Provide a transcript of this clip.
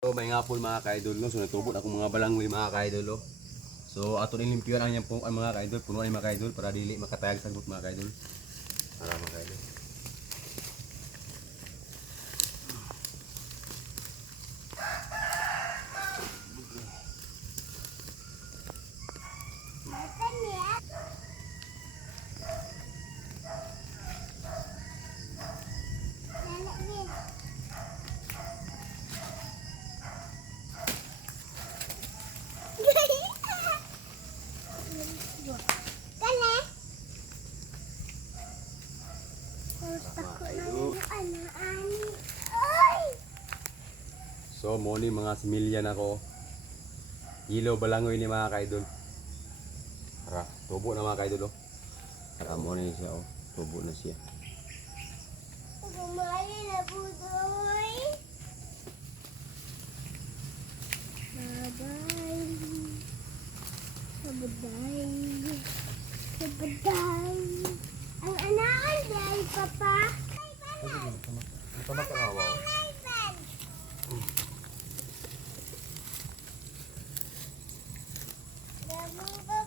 So may nga po mga ka-idol no. So natubot ako mga balanghoy mga ka-idol no. So ato rin limpiyon ang po ang mga ka-idol, punuan ni mga ka-idol para dili makatayag sa gut mga ka-idol. Para mga ka-idol. So mo ni mga similyan ako. Ilaw balangoy ni mga ka-idol. Tara, tubo na mga ka-idol oh. Tara mo ni siya oh. Tubo na siya. Gumali na budoy. Sabay. Sabay. Sabay. Ang anakan dahil papa. Tama ka na wow. Gabu